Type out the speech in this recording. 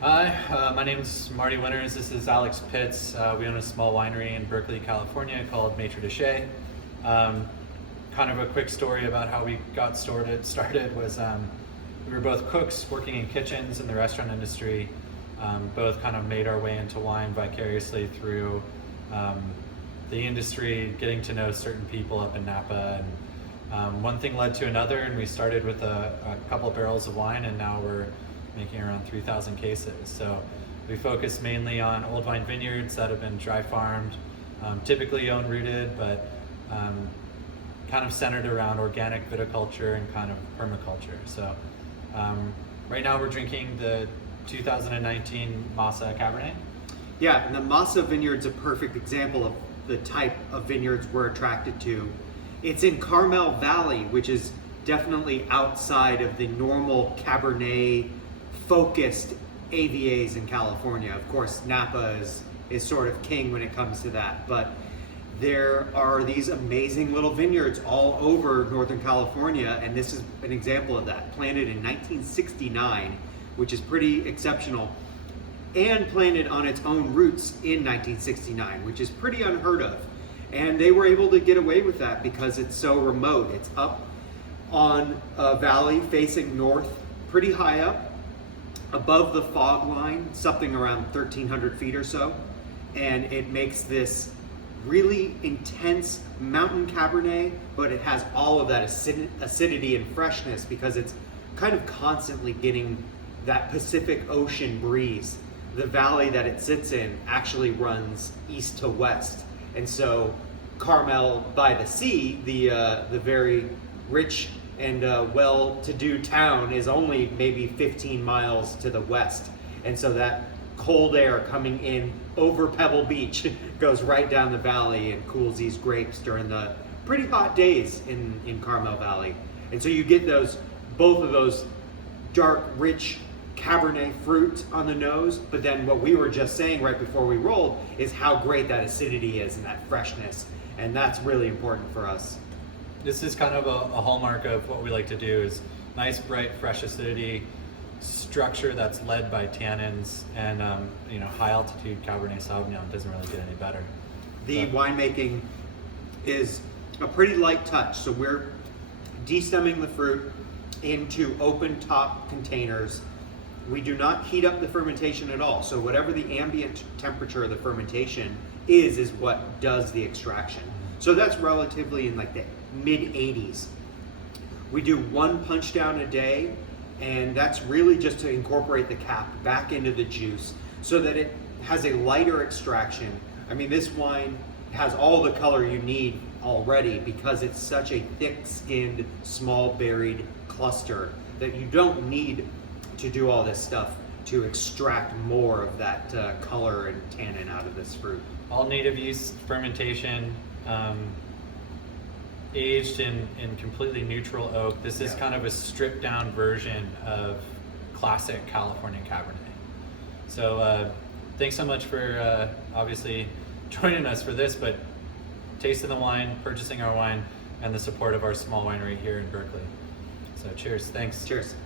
Hi, my name is Marty Winters. This is Alex Pitts. We own a small winery in Berkeley, California called Maitre. Kind of a quick story about how we got started was we were both cooks working in kitchens in the restaurant industry. Both kind of made our way into wine vicariously through the industry, getting to know certain people up in Napa. And one thing led to another, and we started with a couple barrels of wine, and now we're making around 3,000 cases. So we focus mainly on old vine vineyards that have been dry farmed, typically own rooted, but kind of centered around organic viticulture and kind of permaculture. So right now we're drinking the 2019 Massa Cabernet. Yeah, and the Massa Vineyard's a perfect example of the type of vineyards we're attracted to. It's in Carmel Valley, which is definitely outside of the normal Cabernet focused AVAs in California. Of course, Napa is sort of king when it comes to that, but there are these amazing little vineyards all over Northern California, and this is an example of that. Planted in 1969, which is pretty exceptional, and planted on its own roots in 1969, which is pretty unheard of. And they were able to get away with that because it's so remote. It's up on a valley facing north, pretty high up, above the fog line, something around 1,300 feet or so. And it makes this really intense mountain Cabernet, but it has all of that acidity and freshness because it's kind of constantly getting that Pacific Ocean breeze. The valley that it sits in actually runs east to west. And so Carmel by the sea, the very rich and well-to-do town, is only maybe 15 miles to the west. And so that cold air coming in over Pebble Beach goes right down the valley and cools these grapes during the pretty hot days in Carmel Valley. And so you get both of those dark, rich Cabernet fruit on the nose, but then what we were just saying right before we rolled is how great that acidity is and that freshness. And that's really important for us. This is kind of a hallmark of what we like to do, is nice, bright, fresh acidity, structure that's led by tannins, and high altitude Cabernet Sauvignon doesn't really get any better. The winemaking is a pretty light touch, so we're destemming the fruit into open top containers. We do not heat up the fermentation at all, so whatever the ambient temperature of the fermentation is what does the extraction. So that's relatively in like the mid-80s. We do one punch down a day, and that's really just to incorporate the cap back into the juice so that it has a lighter extraction. I mean, this wine has all the color you need already because it's such a thick-skinned, small-berried cluster that you don't need to do all this stuff to extract more of that color and tannin out of this fruit. All native yeast fermentation, aged in completely neutral oak. This is kind of a stripped down version of classic California Cabernet. So thanks so much for obviously joining us for this, but tasting the wine, purchasing our wine, and the support of our small winery here in Berkeley. So cheers, thanks. Cheers.